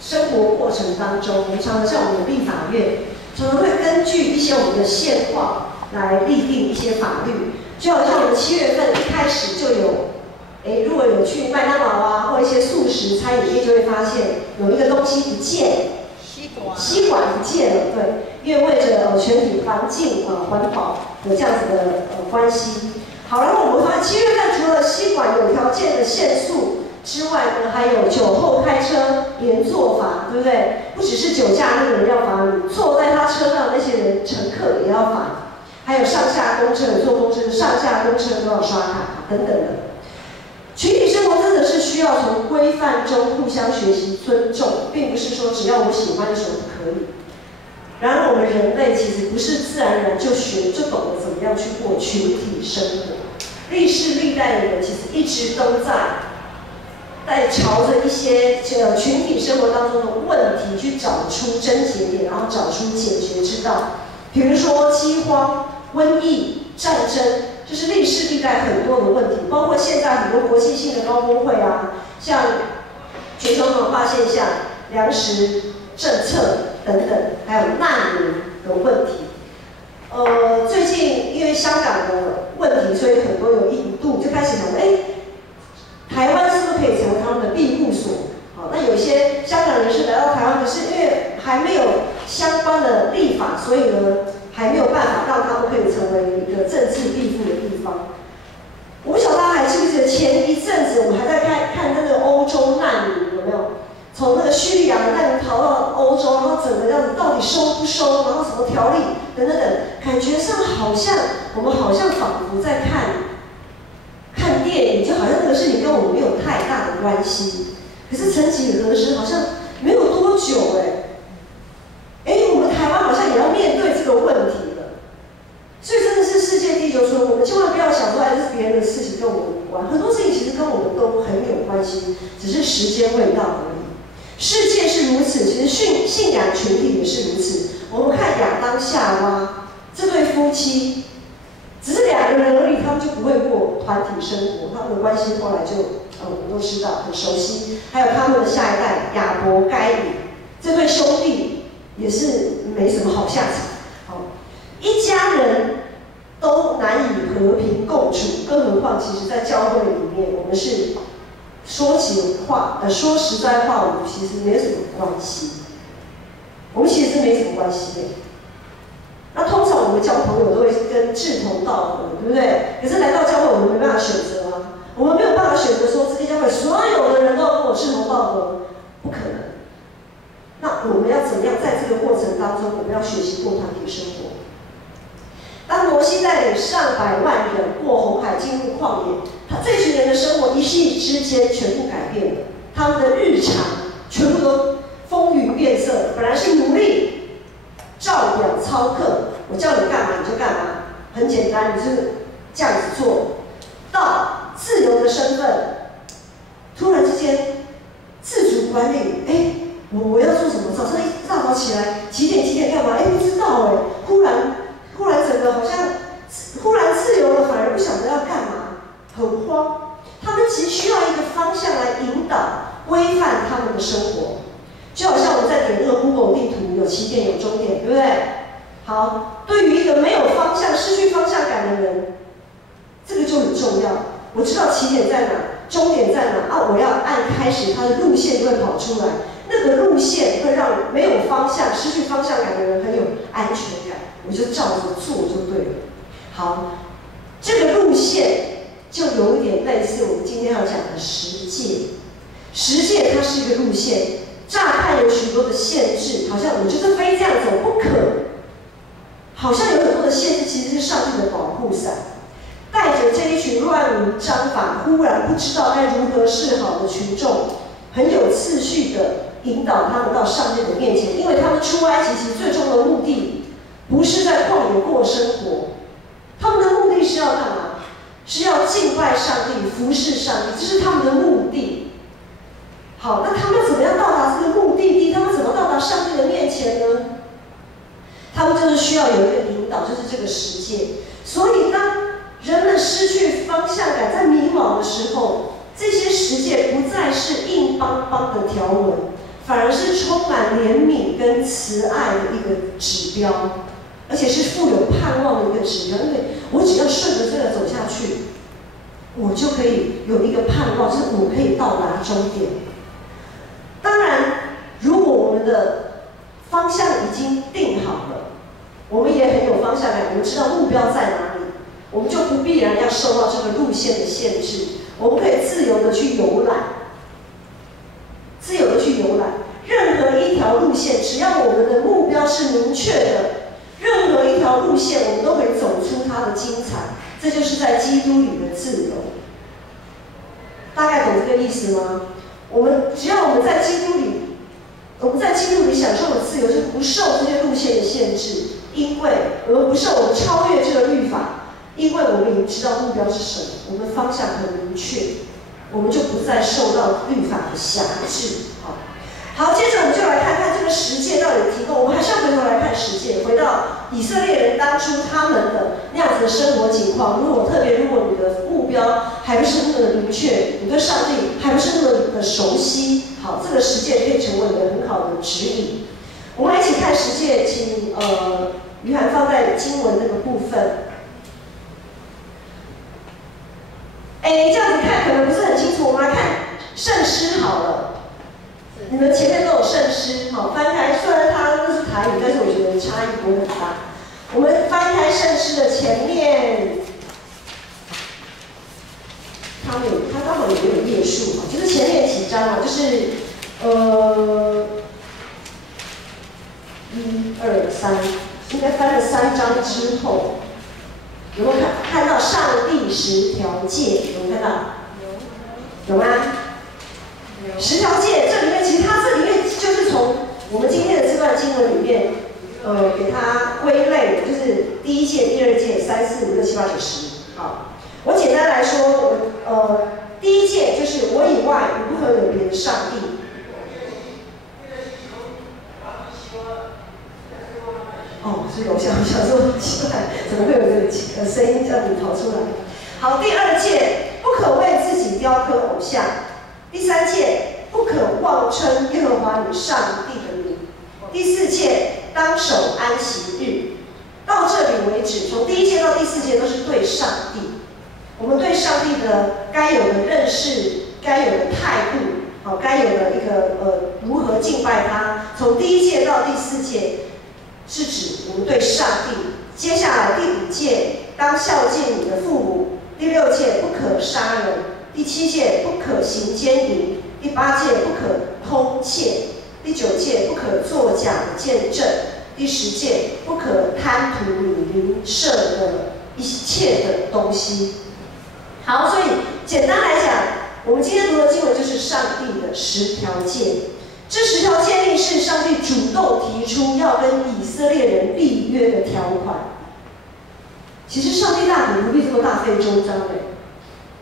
生活过程当中，我们常常像我们的立法院，常常会根据一些我们的现况来立定一些法律。就好像我们7月份一开始就有，如果有去麦当劳啊，或一些素食餐饮业，就会发现有一个东西不见，吸管不见了，对，因为为着全体环境环保的这样子的关系。好，然后我们发现7月份除了吸管有条件的限速之外呢，还有酒后开车连坐罚，对不对？不只是酒驾那个人要罚你，坐在他车上的那些人乘客也要罚。还有上下公车，坐公车上下公车都要刷卡等等的。群体生活真的是需要从规范中互相学习尊重，并不是说只要我喜欢的时候不可以。然而我们人类其实不是自然而然就懂得怎么样去过群体生活。历世历代的人其实一直都在朝着一些群体生活当中的问题去找出症结点，然后找出解决之道。比如说饥荒、瘟疫、战争，这是历世历代很多的问题，包括现在很多国际性的高峰会啊，像全球暖化现象、粮食政策等等，还有难民的问题。最近因为香港的问题，所以很多有一度就开始想说，台湾是不是可以成为他们的庇护所？好，那有一些香港人士来到台湾，可是因为还没有相关的立法，所以呢，还没有办法让他们可以成为一个政治庇护的地方。我不晓得大家还记不记得前一阵子我们还在看那个欧洲难民有没有？从那个叙利亚的难民逃到欧洲，然后整个样子到底收不收，然后什么条例等等等，感觉上我们好像仿佛在看电影，就好像那个事情跟我们没有太大的关系。可是曾几何时，好像没有多久我们台湾好像也要面对这个问题了。所以真的是世界地球村，我们千万不要想说，这是别人的事情跟我们无关。很多事情其实跟我们都很有关系，只是时间未到而已。世界是如此，其实信仰群体也是如此。我们看亚当夏娃这对夫妻，只是2个人而已，他们就不会过团体生活，他们的关系后来就我们都知道很熟悉。还有他们的下一代亚伯该隐这对兄弟也是没什么好下场。一家人都难以和平共处，更何况其实在教会里面，我们是说实在话，我们其实没什么关系。我们其实是没什么关系的。那通常我们交朋友都会跟志同道合，对不对？可是来到教会，我们没办法选择啊，我们没有办法选择说这个教会所有的人都要跟我志同道合，不可能。那我们要怎么样在这个过程当中，我们要学习过团体生活？当摩西带领上百万人过红海进入旷野，这群人的生活一夕之间全部改变了，他们的日常全部都风云变色。本来是奴隶，照表操课，我叫你干嘛你就干嘛，很简单，你就是这样子做。到自由的身份，突然之间自主管理，我要做什么？早上一大早起来几点干嘛？不知道忽然整个好像忽然自由了，反而不晓得要干嘛，很慌。他们其实需要一个方向来引导、规范他们的生活，就好像我们在点那个 Google 地图，有起点有终点，对不对？好，对于一个没有方向、失去方向感的人，这个就很重要。我知道起点在哪，终点在哪我要按开始，它的路线就会跑出来。那个路线会让没有方向、失去方向感的人很有安全感，我就照着做就对了。好，这个路线就有一点类似我们今天要讲的十诫。十诫它是一个路线，乍看有许多的限制，好像我就是非这样走不可。好像有很多的限制，其实是上帝的保护伞，带着这一群乱无章法、忽然不知道该如何是好的群众，很有次序的引导他们到上帝的面前，因为他们出埃及其实最终的目的不是在旷野过生活，他们的目的是要干嘛？是要敬拜上帝、服侍上帝，这是他们的目的。好，那他们怎么样到达这个目的地？他们怎么到达上帝的面前呢？他们就是需要有一个引导，就是这个十诫。所以当人们失去方向感，在迷惘的时候，这些十诫不再是硬邦邦的条文，反而是充满怜悯跟慈爱的一个指标，而且是富有盼望的一个指标。因为我只要顺着这个走下去，我就可以有一个盼望，就是我可以到达终点。当然，如果我们的方向已经定好了，我们也很有方向感，我们知道目标在哪里，我们就不必然要受到这个路线的限制。我们可以自由的去游览，自由的去游览任何一条路线，只要我们的目标是明确的，任何一条路线我们都可以走出它的精彩。这就是在基督里的自由。大概懂这个意思吗？只要我们在基督里享受的自由，就不受这些路线的限制，因为我们不受我们超越这个律法。因为我们已经知道目标是什么，我们方向很明确，我们就不再受到律法的辖制。好，接着我们就来看看这个十诫到底提供。我们还是要回头来看十诫，回到以色列人当初他们的那样子的生活情况。如果你的目标还不是那么的明确，你对上帝还不是那么的熟悉，好，这个十诫可以成为你的很好的指引。我们来一起看十诫，请于涵放在经文那个部分。这样子看可能不是很清楚，我们来看圣诗好了。你们前面都有圣诗，好，翻开，虽然它那是台语，但是我觉得差异不会很大。我们翻开圣诗的前面，它刚好有页数，就是前面几章啊，就是1、2、3，应该翻了3章之后。有没有看到上帝10条诫？有没有看到？有吗？10条诫，这里面其实它这里面就是从我们今天的这段经文里面，给它归类，就是第1诫、第2诫、3、4、5、6、7、8、9、10。好，我简单来说，第1诫就是我以外你不可有别的上帝。所以我想说，奇怪，怎么会有这个声音这样子跑出来？好，第2诫，不可为自己雕刻偶像；第3诫，不可妄称耶和华你上帝的名；第4诫，当守安息日。到这里为止，从第1诫到第4诫都是对上帝，我们对上帝的该有的认识、该有的态度，好，该有的一个如何敬拜他。从第1诫到第4诫。是指我们对上帝。接下来第5诫，当孝敬你的父母；第6诫，不可杀人；第7诫，不可行奸淫；第8诫，不可偷窃；第9诫，不可作假的见证；第10诫，不可贪图你邻舍的一切的东西。好，所以简单来讲，我们今天读的经文就是上帝的10条诫。这10条诫命是上帝主动提出要跟以色列人立约的条款。其实上帝大可不必这么大费周章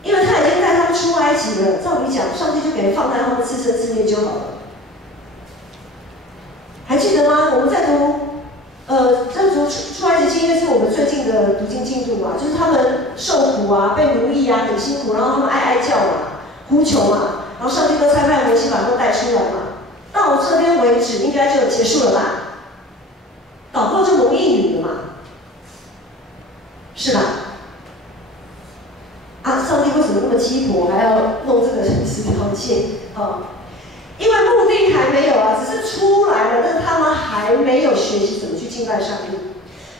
因为他已经带他们出埃及了。照理讲，上帝就给放在他们自生自灭就好了。还记得吗？我们在读出埃及记，因为是我们最近的读经进度嘛，就是他们受苦啊，被奴役啊，很辛苦，然后他们哀叫嘛，呼求嘛，然后上帝都差派摩西把他们带出来嘛。到这边为止，应该就结束了吧？祷告就蒙应允了嘛，是吧？上帝为什么那么鸡婆，还要弄这个10条诫？因为目的还没有只是出来了，但是他们还没有学习怎么去敬拜上帝，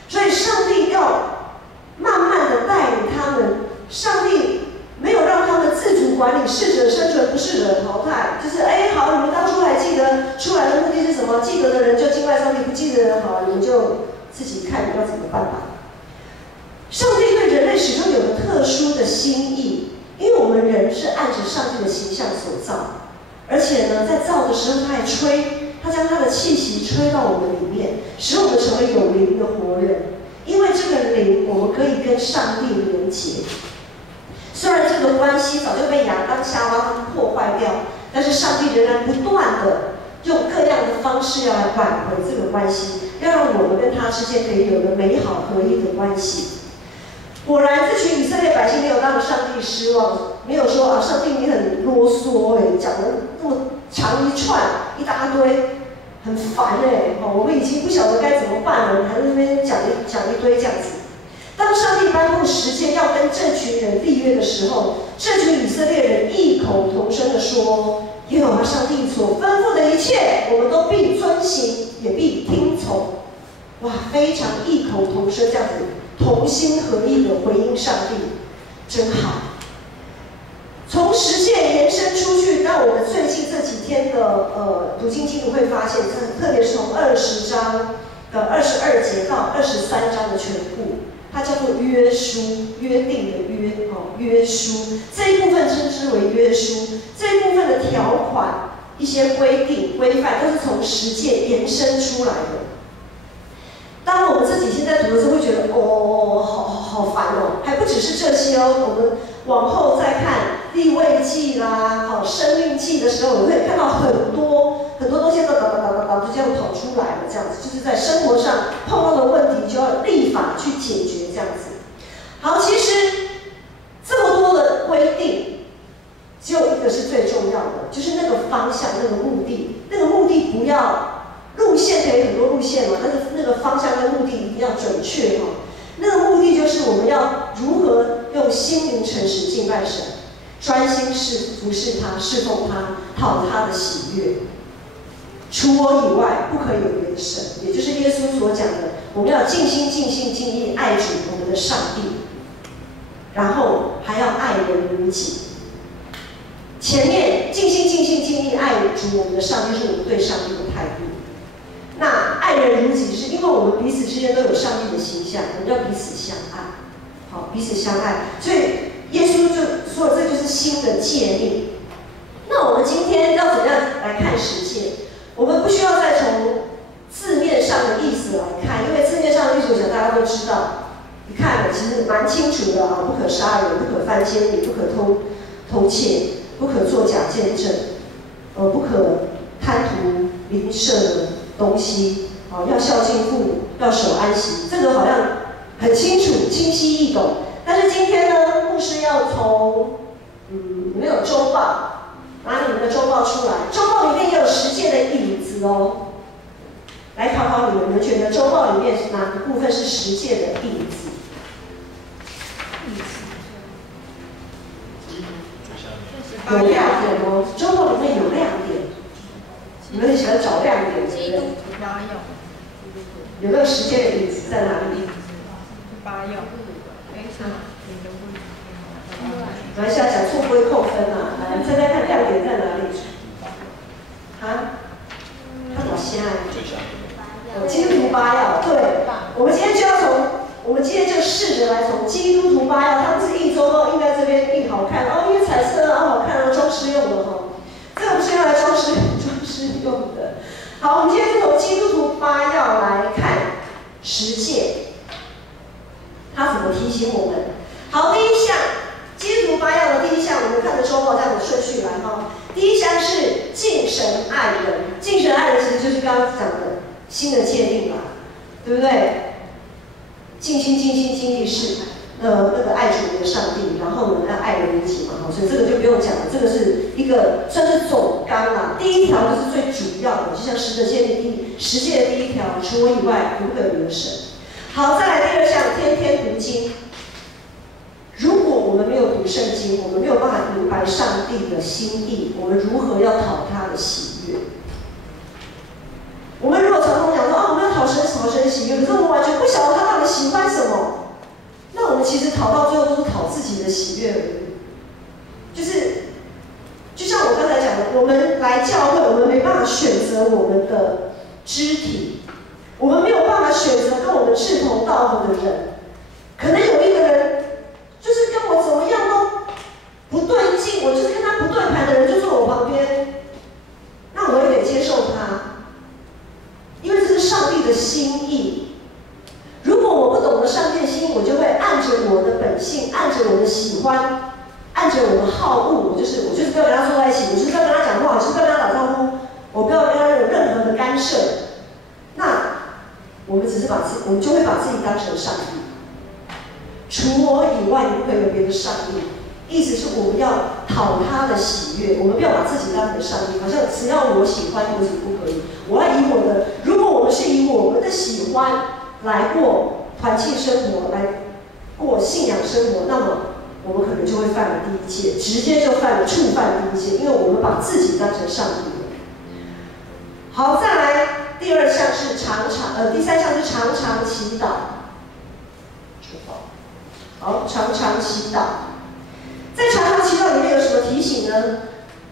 所以上帝要慢慢的带领他们。上帝没有让他们自主管理，适者生存，不适者淘汰。就是好，你们当初还记得出来的目的是什么？记得的人就敬拜上帝，不记得的人好，你们就自己看要怎么办吧。上帝对人类始终有个特殊的心意，因为我们人是按着上帝的形象所造，而且呢，在造的时候他还他将他的气息吹到我们里面，使我们成为有灵的活人。因为这个灵，我们可以跟上帝连结。虽然这个关系早就被亚当夏娃他们破坏掉，但是上帝仍然不断的用各样的方式要来挽回这个关系，要让我们跟他之间可以有个美好合一的关系。果然，这群以色列百姓没有让上帝失望，没有说啊，上帝你很啰嗦讲了那么长一串一大堆，很烦我们已经不晓得该怎么办了，你还在那边讲一堆这样子。当上帝颁布十诫要跟这群人立约的时候，这群以色列人异口同声的说：耶和华上帝所吩咐的一切，我们都必遵行，也必听从。哇，非常异口同声这样子，同心合意的回应上帝，真好。从十诫延伸出去，到我们最近这几天的读经记录会发现，特别是从20章的22节到23章的全部，它叫做约书，约定的约约书，这一部分称之为约书，这一部分的条款、一些规定、规范都是从十诫延伸出来的。当我们自己现在读的时候，会觉得好烦还不只是这些我们往后再看利未记啦、生命记的时候，我们会看到很多东西都就这样跑出来了，这样子就是在生活上碰到的问题，就要立法去解决这样子。好，其实这么多的规定，只有一个是最重要的，就是那个方向、那个目的。那个目的不要。路线可以很多路线嘛，但是那个方向跟目的一定要准确那个目的就是我们要如何用心灵诚实敬拜神，专心服侍他、侍奉他、讨他的喜悦。除我以外，不可以有别的神，也就是耶稣所讲的，我们要尽心、尽性、尽意爱主我们的上帝，然后还要爱人如己。前面尽心、尽性、尽意爱主我们的上帝，是我们对上帝的态度。那爱人如己，是因为我们彼此之间都有上帝的形象，我们要彼此相爱，好，彼此相爱。所以耶稣就说，这就是新的诫命。那我们今天要怎么样来看十诫？我们不需要再从字面上的意思来看，因为字面上的意思，我想大家都知道，你看了其实蛮清楚的不可杀人，不可犯奸淫，不可偷窃，不可作假见证，不可贪图邻舍的东西，要孝敬父母，要守安息，这个好像很清楚、清晰易懂。但是今天呢，牧师要从有没有周报，拿你们的周报出来，周报里面也有十诫的影子来考考你们，觉得周报里面哪个部分是十诫的影子？有亮点周报里面有亮点。你们很喜欢找亮点，对不对？有没有时间的影子在哪里？马来西亚讲错不会扣分来猜猜看亮点在哪里？他好瞎基督徒八要，对，我们今天就试着来从基督徒八要，他们是印周报印在这边印好看因为彩色好看装饰用的这个不是用来装饰用的。好，我们今天就从基督徒八要来看十诫，它怎么提醒我们？好，第一项，基督徒八要的第一项，我们看着周报这样的顺序来第一项是敬神爱人，敬神爱人其实就是刚刚讲的新的诫命对不对？尽心、尽心、尽力是那个爱主我们的上帝，然后呢要爱人如己所以这个就不用讲了，这个是一个算是总纲第一条就是最主要的，就像十诫的第一条，除我以外不可有别的神。好，再来第二项，天天读经。如果我们没有读圣经，我们没有办法明白上帝的心意，我们如何要讨他的喜悦？我们如果常常讲说我们要讨神喜悦，可是我们完全不晓得他到底喜欢什么，那我们其实讨到最后都是讨自己的喜悦而已。就像我刚才讲的，我们来教会，我们没办法选择我们的肢体，我们没有办法选择跟我们志同道合的人。可能有一个人就是跟我怎么样都不对劲，我就是跟他不对盘的人就坐我旁边，那我也得接受他，因为这是上帝的心意。如果我不懂得上帝的心意，我就会按着我的本性，按着我的喜欢，按着我的好恶，我就是不要跟他坐在一起，我就是不要跟他讲话，我就是不要跟他打招呼，我不要跟他有任何的干涉。那我们就会把自己当成上帝。除我以外，你不可以有别的上帝。意思是我们要讨他的喜悦，我们不要把自己当成上帝，好像只要我喜欢，有什么不可以？我要以我的，如果我们是以我们的喜欢来过团契生活，来过信仰生活，那么我们可能就会犯了第一戒，直接就触犯第一戒，因为我们把自己当成上帝了。好，再来第二项是第三项是常常祈祷。好，常常祈祷。在常常祈祷里面有什么提醒呢？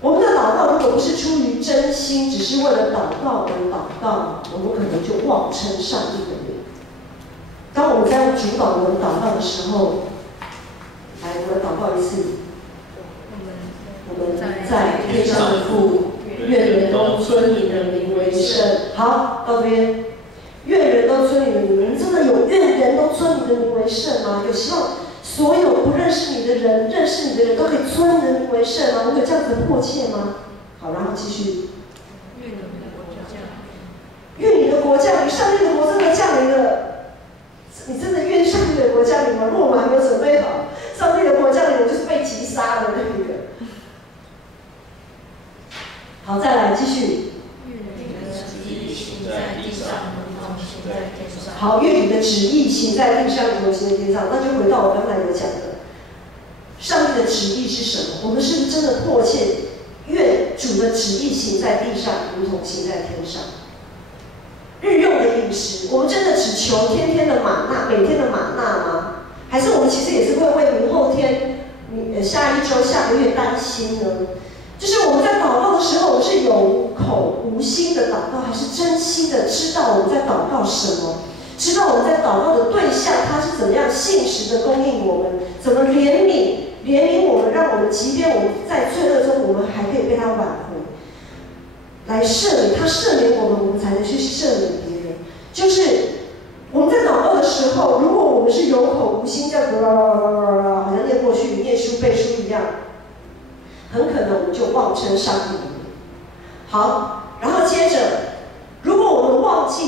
我们的祷告如果不是出于真心，只是为了祷告而祷告，我们可能就妄称上帝的名。当我们在主导我们祷告的时候，来，我们祷告一次。我们在天上的父，愿人都尊你的名为圣。好，到这边，愿人都尊你的名。你真的有愿人都尊你的名为圣吗？有希望所有不认识你的人、认识你的人都可以尊你的名为圣吗？你有这样子的迫切吗？好，然后继续。愿你的国降临。愿你的国降临，上帝的国真的降临了。你真的愿上帝的国降临吗？如果我们还没有准备好，上帝的国降临，我就是被击杀的那一个。好，再来继续。愿你的旨意行在地上，如同行在天上。好，愿你的旨意行在地上，如同行在天上。那就回到我刚才有讲的，上帝的旨意是什么？我们是不是真的迫切愿主的旨意行在地上，如同行在天上？日用的饮食，我们真的只求天天的玛纳，每天的玛纳吗？还是我们其实也是会为明后天、下一周、下个月担心呢？就是我们在祷告的时候，我们是有口无心的祷告，还是真心的知道我们在祷告什么？知道我们在祷告的对象他是怎么样信实的供应我们，怎么怜悯我们，让我们即便我们在罪恶中，我们还可以被他挽回，来赦免他赦免我们，我们才能去赦免别人。就是我们在祷告的时候，如果我们是有口无心，这样好像念过去、念书背书一样。很可能我们就妄称上帝的名。好，然后接着，如果我们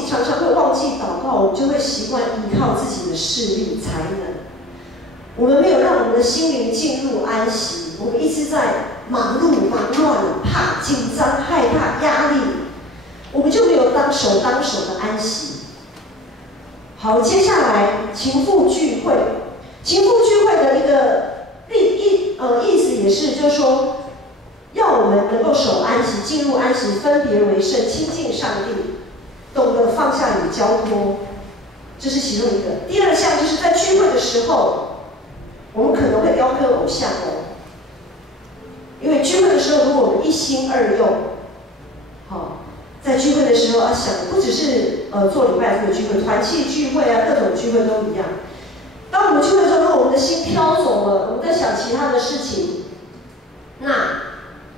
常常会忘记祷告，我们就会习惯依靠自己的势力才能。我们没有让我们的心灵进入安息，我们一直在忙乱、怕、紧张、害怕、压力，我们就没有当手的安息。好，接下来情妇聚会，情妇聚会的一个意思也是，就是说，要我们能够守安息，进入安息，分别为圣，亲近上帝，懂得放下与交托，这是其中一个。第二项就是在聚会的时候，我们可能会雕刻偶像哦，因为聚会的时候，如果我们一心二用，好，在聚会的时候要想，不只是做礼拜这个聚会，团契聚会啊，各种聚会都一样。当我们聚会的时候，如果我们的心飘走了，我们在想其他的事情，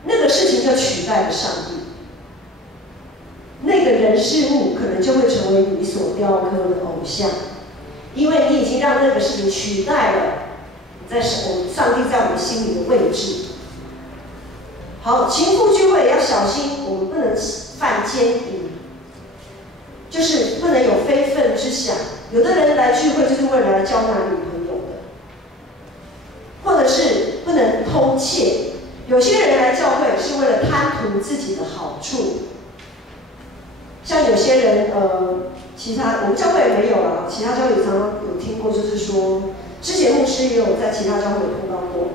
那个事情就取代了上帝，那个人事物可能就会成为你所雕刻的偶像，因为你已经让那个事情取代了上帝在我们心里的位置。好，情妇聚会也要小心，我们不能犯奸淫，就是不能有非分之想。有的人来聚会就是为了来交男女朋友的，或者是不能偷窃。有些人来教会是为了贪图自己的好处，像有些人我们教会也没有啊，其他教会常常有听过，就是说，之前牧师也有在其他教会有碰到过，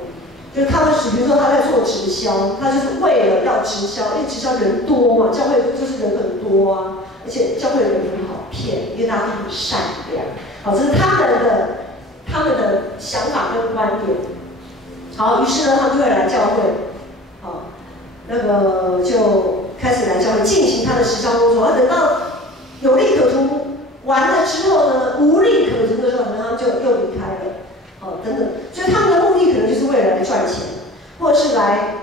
就是他们比如说他在做直销，他就是为了要直销，因为直销人多嘛，教会就是人很多啊，而且教会的人很好骗，因为大家都很善良。好，这是他们的想法跟观点。好，于是呢，他们就会来教会，好，就开始来教会进行他的直销工作。等到有利可图完了之后呢，无利可图的时候，可能他们就又离开了，好，等等。所以他们的目的可能就是为了来赚钱，或者是来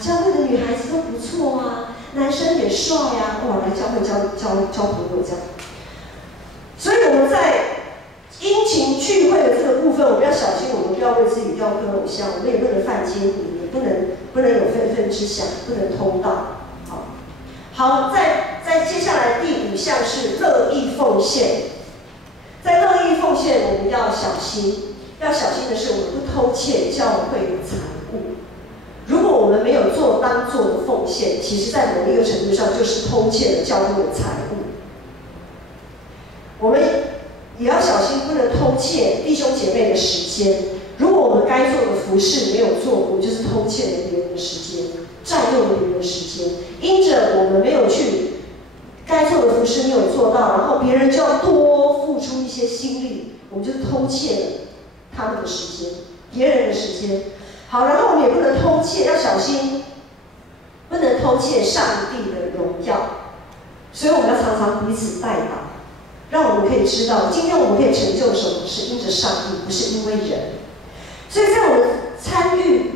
教会的女孩子都不错啊，男生也帅啊，哇，来教会交朋友这样。所以我们在殷勤聚会的这个部分，我们要小心，我们不要为自己雕刻偶像，我们也不能犯奸淫，也不能有非分之想，不能偷盗。好，在接下来第5项是乐意奉献。在乐意奉献，我们要小心，的是我们不偷窃教会的财我们没有做当做的奉献，其实在某一个程度上就是偷窃了教会的财物。我们也要小心，不能偷窃弟兄姐妹的时间。如果我们该做的服事没有做，我们就是偷窃了别人的时间，占用了别人的时间。因着我们没有去该做的服事没有做到，然后别人就要多付出一些心力，我们就偷窃了他们的时间，别人的时间。好，然后我们也不能偷窃，要小心，不能偷窃上帝的荣耀。所以我们要常常彼此代祷，让我们可以知道，今天我们可以成就什么，是因着上帝，不是因为人。所以在我们参与，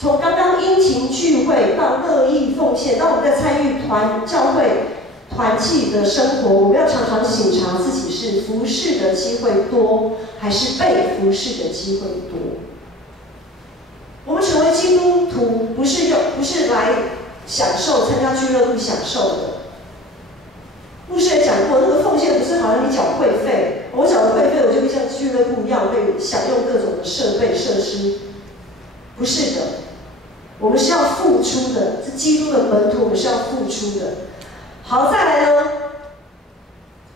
从刚刚殷勤聚会到乐意奉献，当我们在参与教会团契的生活，我们要常常省察自己是服侍的机会多，还是被服侍的机会多。我们成为基督徒，不是来享受参加俱乐部享受的。牧师也讲过，那个奉献不是好像你缴会费，我缴了会费，我就会像俱乐部一样会享用各种的设备设施，不是的。我们是要付出的，是基督的门徒，我们是要付出的。好，再来呢，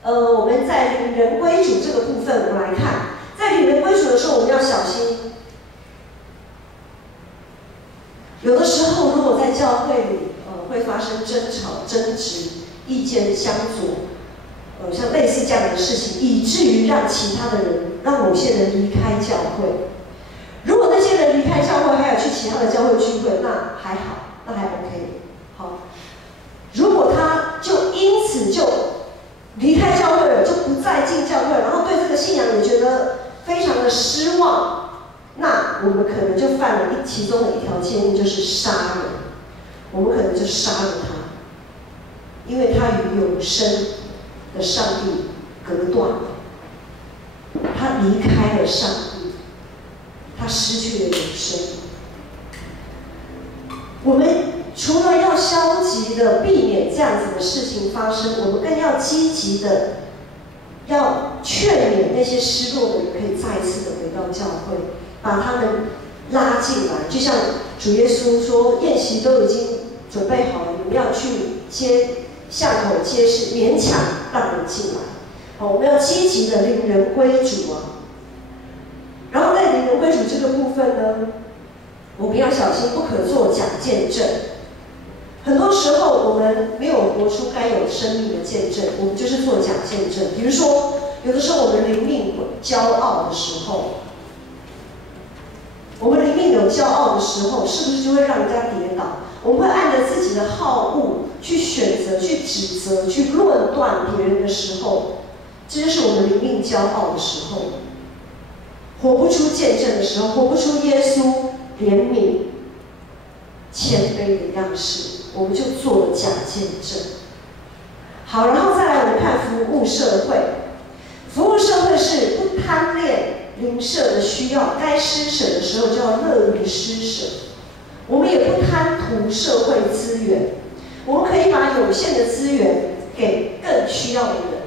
我们在领人归主这个部分，我们来看，在领人归主的时候，我们要小心。有的时候，如果在教会里，会发生争吵、争执、意见相左，像类似这样的事情，以至于让其他的人，让某些人离开教会。如果那些人离开教会，还有去其他的教会聚会，那还好，那还 OK。好，如果他就因此就离开教会了，就不再进教会，然后对这个信仰也觉得非常的失望。那我们可能就犯了其中的一条诫命，就是杀人。我们可能就杀了他，因为他与永生的上帝隔断了，他离开了上帝，他失去了永生。我们除了要消极的避免这样子的事情发生，我们更要积极的要劝勉那些失落的人可以再次的回到教会。把他们拉进来，就像主耶稣说，宴席都已经准备好了，你们要去巷口街市，勉强让人进来。好，我们要积极的领人归主啊。然后在领人归主这个部分呢，我们要小心，不可做假见证。很多时候我们没有活出该有生命的见证，我们就是做假见证。比如说，有的时候我们灵命骄傲的时候。我们灵命有骄傲的时候，是不是就会让人家跌倒？我们会按着自己的好恶去选择、去指责、去论断别人的时候，这就是我们灵命骄傲的时候，活不出见证的时候，活不出耶稣怜悯、谦卑的样式，我们就做了假见证。好，然后再来我们看服务社会。服务社会是不贪恋邻舍的需要，该施舍的时候就要乐于施舍。我们也不贪图社会资源，我们可以把有限的资源给更需要的人。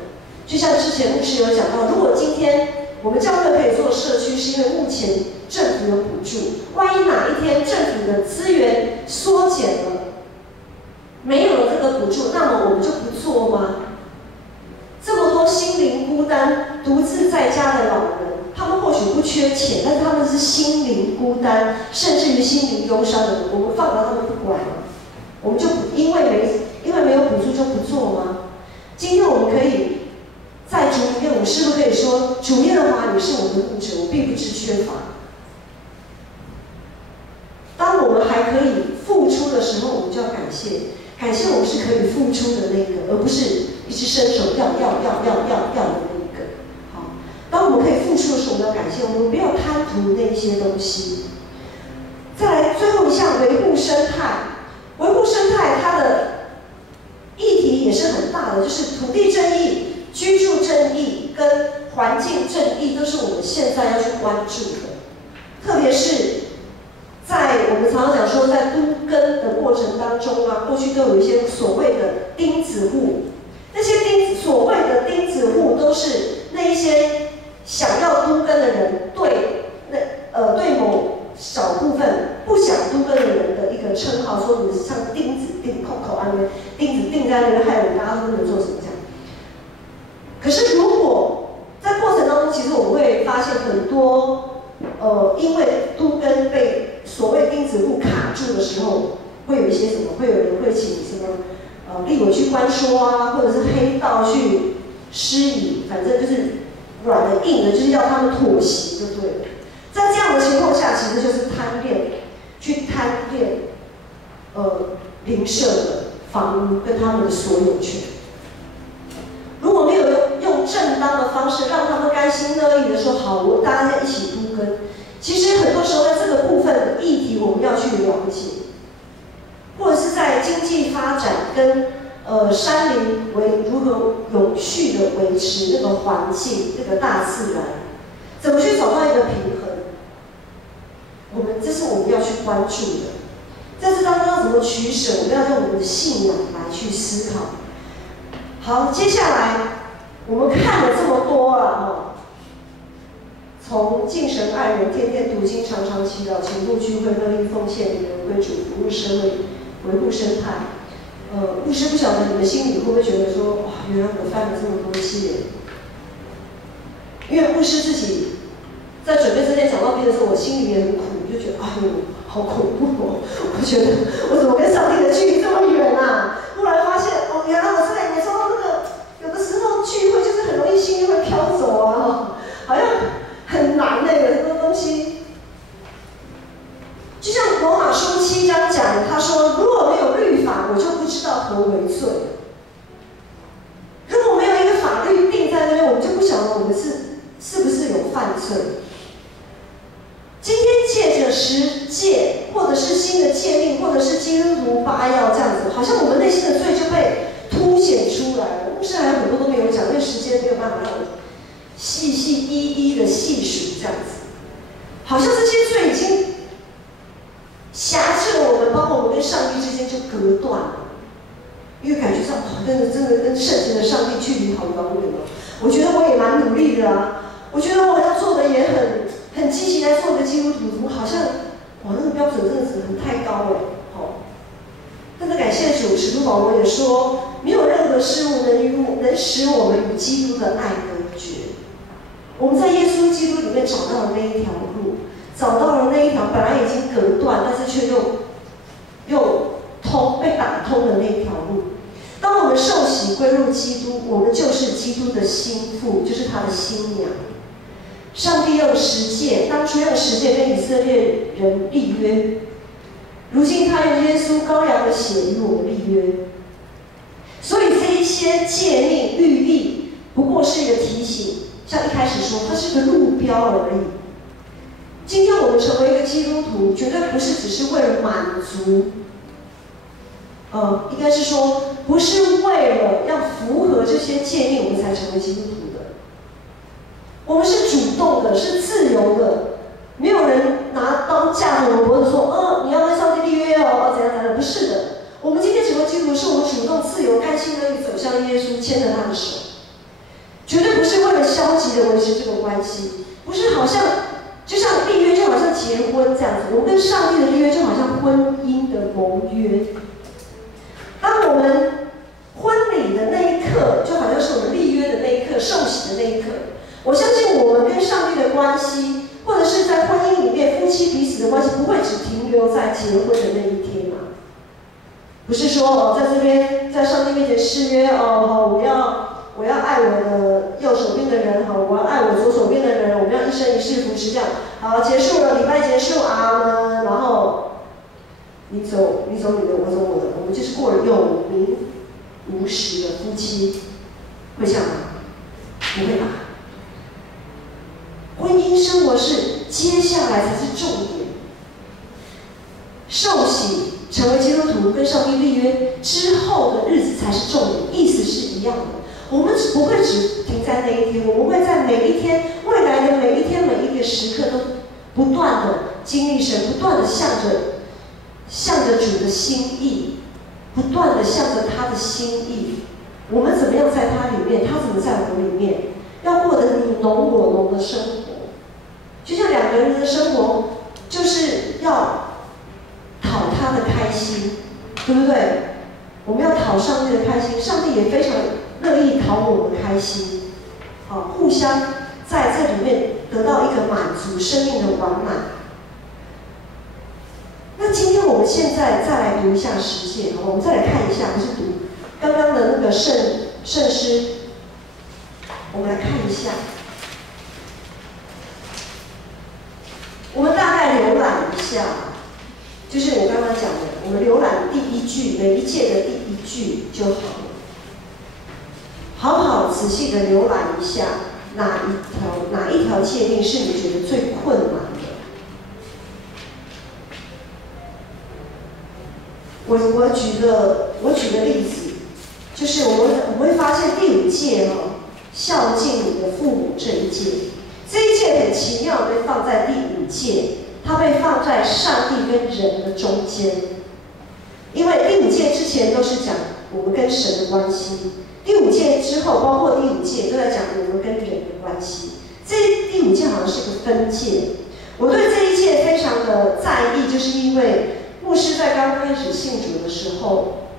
就像之前牧师有讲到，如果今天我们教会可以做社区，是因为目前政府有补助，万一哪一天政府的资源缩减了，没有了这个补助，那么我们就不做吗？这么多心灵孤单、独自在家的老人，他们或许不缺钱，但是他们是心灵孤单，甚至于心灵忧伤的人，我们放到他们不管吗？我们就因为没有补助就不做吗？今天我们可以在主里面，我是不是可以说，主耶和华，你是我的牧者，我并不知缺乏。当我们还可以付出的时候，我们就要感谢我们是可以付出的那个，而不是一直伸手要的那一个。好，当我们可以付出的时候，我们要感谢，我们不要贪图那些东西。再来，最后一项维护生态，维护生态它的议题也是很大的，就是土地正义、居住正义跟环境正义，都是我们现在要去关注的。特别是在我们常常讲说，在都更的过程当中啊，过去都有一些所谓的钉子户，那些所谓的钉子户都是那一些想要都更的人对某少部分不想都更的人的一个称专说啊，或者是黑道去施以，反正就是软的硬的，就是要他们妥协就对了。在这样的情况下，其实就是贪恋，去贪恋邻舍的房屋跟他们的所有权。如果没有用正当的方式让他们甘心乐意的说好，大家一起都跟，其实很多时候在这个部分的议题我们要去了解，或者是在经济发展跟山林如何永续的维持那个环境，那个大自然，怎么去找到一个平衡？这是我们要去关注的。在这当中要怎么取舍？我们要用我们的信仰来去思考。好，接下来我们看了这么多了从敬神爱人、天天读经、常常祈祷、勤步聚会、乐意奉献、以人归主、服务社会、维护生态。牧师不晓得你们心里会不会觉得说，哇，原来我犯了这么多戒？因为牧师自己在准备这件讲道片的时候，我心里也很苦，就觉得哎呦，好恐怖哦！我觉得我怎么跟上帝的距离这么远啊？后来发现原来我在你说那个有的时候聚会就是很容易心就会飘走啊，好像很难的，有很多东西。就像罗马书7章讲的，他说：“如果没有律法，我就不知道何为罪。如果没有一个法律定在那边，我们就不晓得我们是不是有犯罪。”今天借着十诫，或者是新的诫命，或者是基督徒8要这样子，好像我们内心的罪就被凸显出来了。牧师还有很多都没有讲，因为时间没有办法让我一一的细数这样子，好像这些罪已经辖制了我们，包括我们跟上帝之间就隔断了，因为感觉上真的跟圣洁的上帝距离好遥远哦。我觉得我也蛮努力的啊，我觉得我要做的也很积极来做一个基督徒，怎么好像那个标准真的是很太高了。但是感谢主，使徒保罗也说，没有任何事物能使我们与基督的爱隔绝。我们在耶稣基督里面找到了那一条路，找到了那一条本来已经隔断，但是却又被打通的那一条路。当我们受洗归入基督，我们就是基督的心腹，就是他的新娘。上帝用十诫，当初用十诫跟以色列人立约，如今他用耶稣羔羊的血与我们立约。所以这一些诫命律例不过是一个提醒，像一开始说，它是一个路标而已。今天我们成为一个基督徒，绝对不是只是为了满足，应该是说，不是为了要符合这些诫命我们才成为基督徒的。我们是主动的，是自由的，没有人拿刀架着我们脖子说，你要跟上帝立约哦，怎样怎样，不是的。我们今天成为基督徒，是我们主动、自由、甘心乐意走向耶稣，牵着他的手，绝对不是为了消极的维持这个关系，不是好像就像立约，就好像结婚这样子，我们跟上帝的立约就好像婚姻的盟约。当我们婚礼的那一刻，就好像是我们立约的那一刻，受洗的那一刻。我相信我们跟上帝的关系，或者是在婚姻里面夫妻彼此的关系，不会只停留在结婚的那一天嘛？不是说在这边在上帝面前誓约我要爱我的右手边的人我要爱我左手边的人，我们要一生一世扶持这样。好，结束了，礼拜结束啊，然后你走你的，我走我的，我们就是过了有名无实的夫妻，会这样吗？不会吧？婚姻生活是接下来才是重点。受洗成为基督徒，跟上帝立约之后的日子才是重点，意思是一样的。我们不会只停在那一天，我们会在每一天、未来的每一天、每一个时刻都不断的经历神，不断的向着主的心意，不断的向着他的心意。我们怎么样在他里面，他怎么在我们里面，要过得你侬我侬的生活。就像两个人的生活，就是要讨他的开心，对不对？我们要讨上帝的开心，上帝也非常乐意讨我们开心，互相在这里面得到一个满足，生命的完满。那今天我们现在再来读一下十诫，好，我们再来看一下，不是读，刚刚的那个圣诗，我们来看一下。我们大概浏览一下，就是我刚刚讲的，我们浏览第一句，每一届的第一句就好了。好好仔细的浏览一下，哪一条界定是你觉得最困难的？我举个例子，就是我们会发现第5届孝敬你的父母这一届很奇妙的被放在第5届，它被放在上帝跟人的中间，因为第5届之前都是讲我们跟神的关系，第5届之后，包括第5届都在讲我们跟人的关系。第5届好像是个分界。我对这一届非常的在意，就是因为牧师在刚开始信主的时候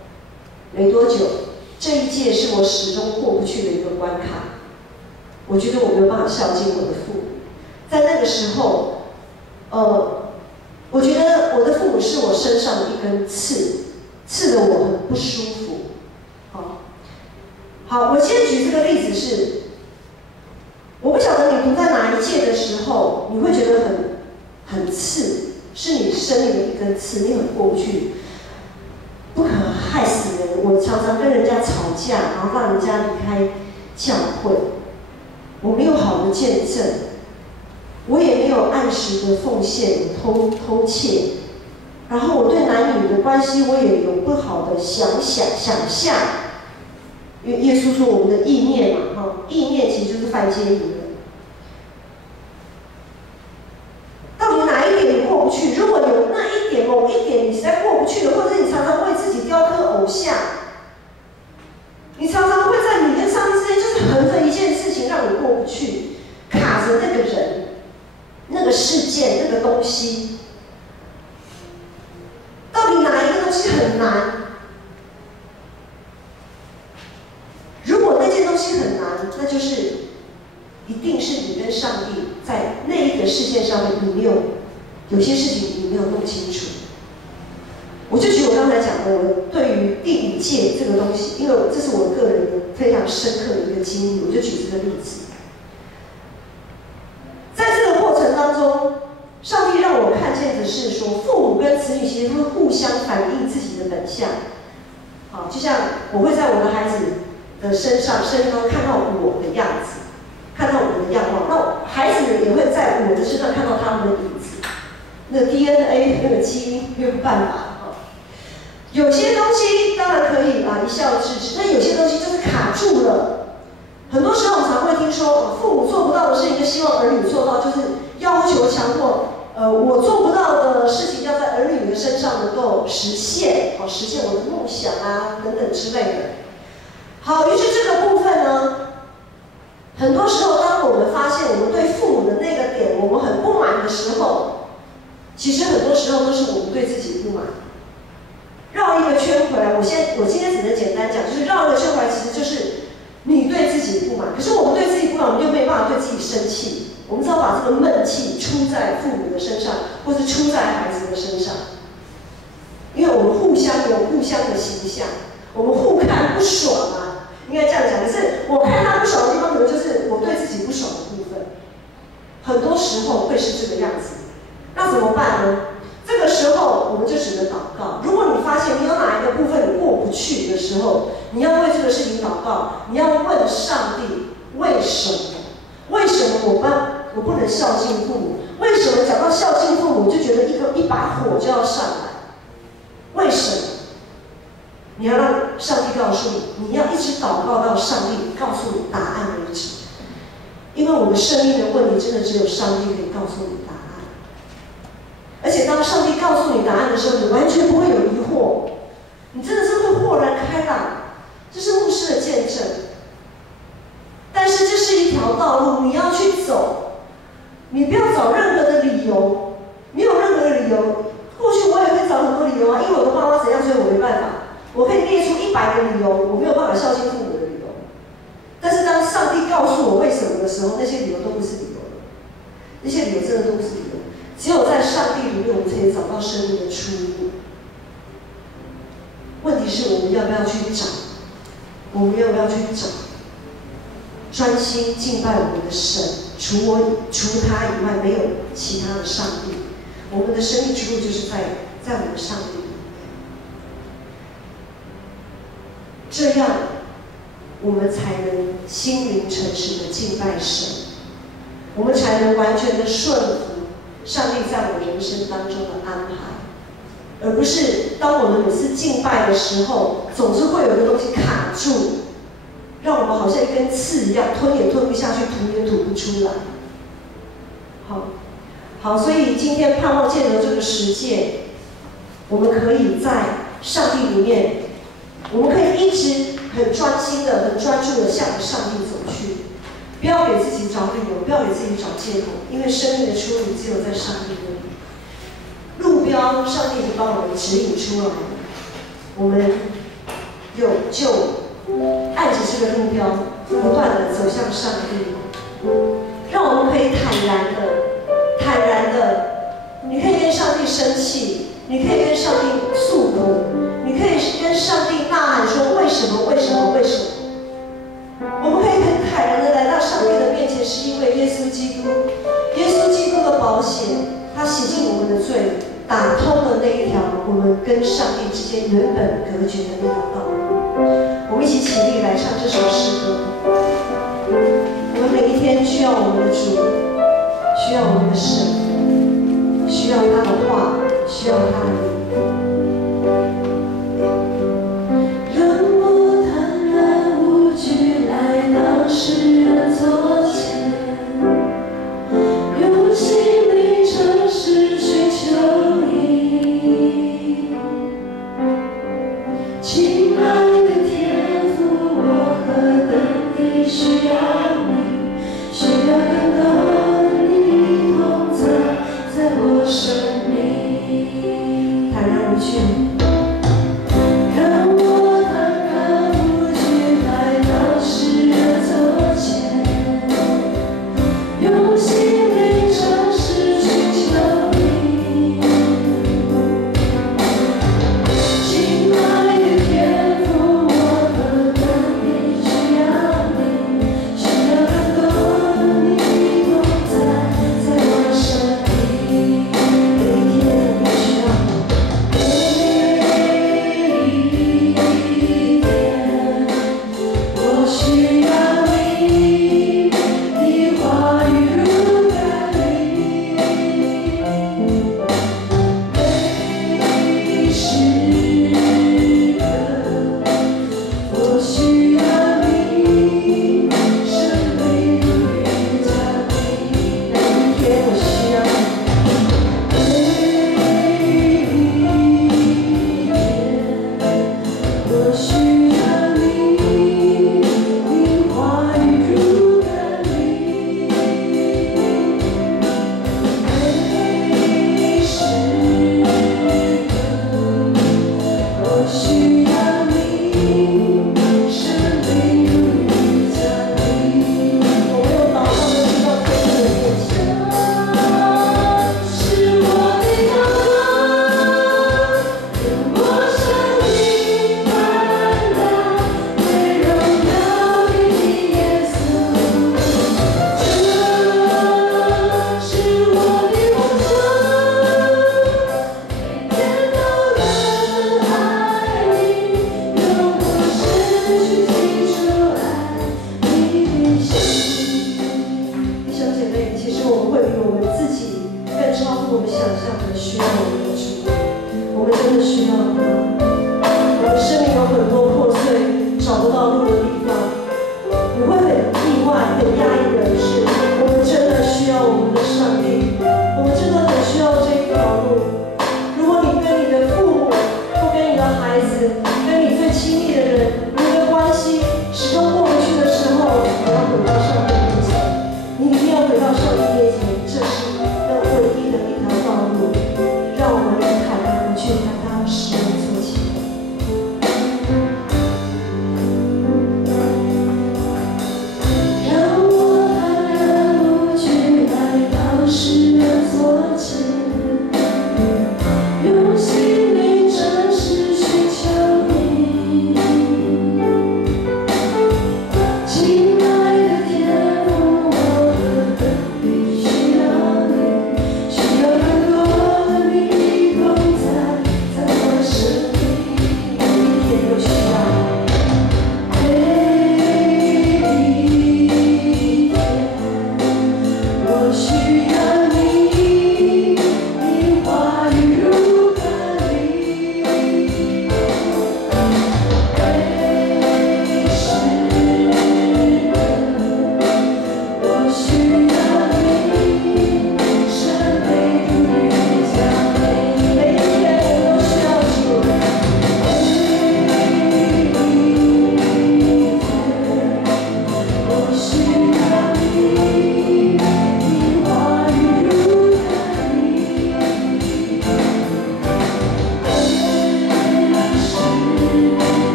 没多久，这一届是我始终过不去的一个关卡。我觉得我没有办法孝敬我的父母，在那个时候，我觉得我的父母是我身上的一根刺，刺得我很不舒服。好，我先举这个例子是，我不晓得你读在哪一届的时候，你会觉得很刺，是你生命的一根刺，你很过不去，不可害死人。我常常跟人家吵架，然后让人家离开教会，我没有好的见证，我也没有按时的奉献，偷窃，然后我对男女的关系我也有不好的想象。因为耶稣说我们的意念嘛，意念其实就是犯奸淫的。到底哪一点你过不去？如果有那一点、某一点你实在过不去的，或者是你常常为自己雕刻偶像，你常常会在你跟上帝之间就是横着一件事情让你过不去，卡着那个人、那个事件、那个东西，到底哪一个东西很难？很难，那就是一定是你跟上帝在那一个事件上面，有些事情你没有弄清楚。我就举我刚才讲的，我对于第5届这个东西，因为这是我个人的非常深刻的一个经历，我就举这个例子。在这个过程当中，上帝让我看见的是说，父母跟子女其实会互相反映自己的本相。好，就像我会在我的孩子的身上看到我的样子，看到我的样貌，那孩子也会在我的身上看到他们的影子。那 DNA 那个基因没有办法。有些东西当然可以一笑置之，但有些东西就是卡住了。很多时候我们常会听说，父母做不到的事情，就希望儿女做到，就是要求强迫。我做不到的事情，要在儿女的身上能够实现，实现我的梦想等等之类的。好，于是这个部分呢，很多时候当我们发现我们对父母的那个点我们很不满的时候，其实很多时候都是我们对自己不满。绕一个圈回来，我今天只能简单讲，就是绕一个圈回来，其实就是你对自己不满。可是我们对自己不满，我们就没办法对自己生气。我们只好把这个闷气出在父母的身上，或是出在孩子的身上，因为我们互相有互相的形象，我们互看不爽应该这样讲。可是我看他不爽的地方，可能就是我对自己不爽的部分。很多时候会是这个样子，那怎么办呢？这个时候我们就只能祷告。如果你发现你有哪一个部分你过不去的时候，你要为这个事情祷告，你要问上帝为什么？为什么我不能孝敬父母？为什么讲到孝敬父母就觉得一把火就要上来？为什么？你要让上帝告诉你，你要一直祷告到上帝告诉你答案为止。因为我们生命的问题，真的只有上帝可以告诉你答案。而且当上帝告诉你答案的时候，你完全不会有疑惑，你真的是会豁然开朗。这是牧师的见证。但是这是一条道路，你要去走，你不要找任何的理由，没有任何的理由。过去我也会找很多理由因为我的爸妈怎样，所以我没办法。我可以列出100个理由，我没有办法孝敬父母的理由。但是当上帝告诉我为什么的时候，那些理由都不是理由了，那些理由真的都不是理由。只有在上帝里面，我们才可以找到生命的出路。问题是我们要不要去找？我没有要去找，专心敬拜我们的神，除他以外没有其他的上帝。我们的生命之路就是在我们的上帝里面，这样我们才能心灵诚实的敬拜神，我们才能完全的顺服上帝在我们人生当中的安排。而不是当我们每次敬拜的时候，总是会有一个东西卡住，让我们好像一根刺一样，吞也吞不下去，吐也吐不出来。好，所以今天盼望借由这个实践，我们可以在上帝里面，我们可以一直很专心的、很专注的向着上帝走去，不要给自己找理由，不要给自己找借口，因为生命的出路只有在上帝那里。路标，上帝已经帮我们指引出来了，我们就按着这个路标，不断的走向上帝，让我们可以坦然的，你可以跟上帝生气，你可以跟上帝诉苦，你可以跟上帝呐喊说为什么？我们可以很坦然的来到上帝的面前，是因为耶稣基督的宝血，他洗净我们的罪，打通了那一条我们跟上帝之间原本隔绝的那条道路。我们一起起立来唱这首诗歌。我们每一天需要我们的主，需要我们的神，需要他的话，需要他的灵。让我坦然无惧来到世人座前，用心灵诚实寻求你。亲爱的天父，我何等地需要你，需要更多的你同在，在我生命。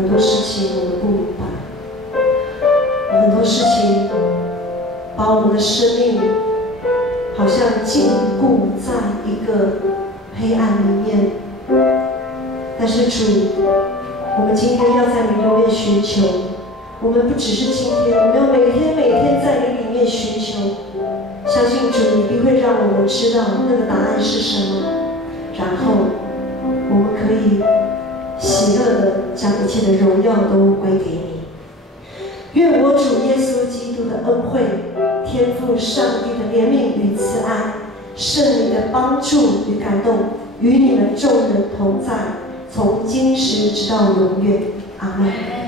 很多事情我们不明白，很多事情把我们的生命好像禁锢在一个黑暗里面。但是主，我们今天要在你里面寻求，我们不只是今天，我们要每天在你里面寻求。相信主，你必会让我们知道那个答案是什么，然后我们可以喜乐地将一切的荣耀都归给你。愿我主耶稣基督的恩惠、天父上帝的怜悯与慈爱、圣灵的帮助与感动，与你们众人同在，从今时直到永远。阿们。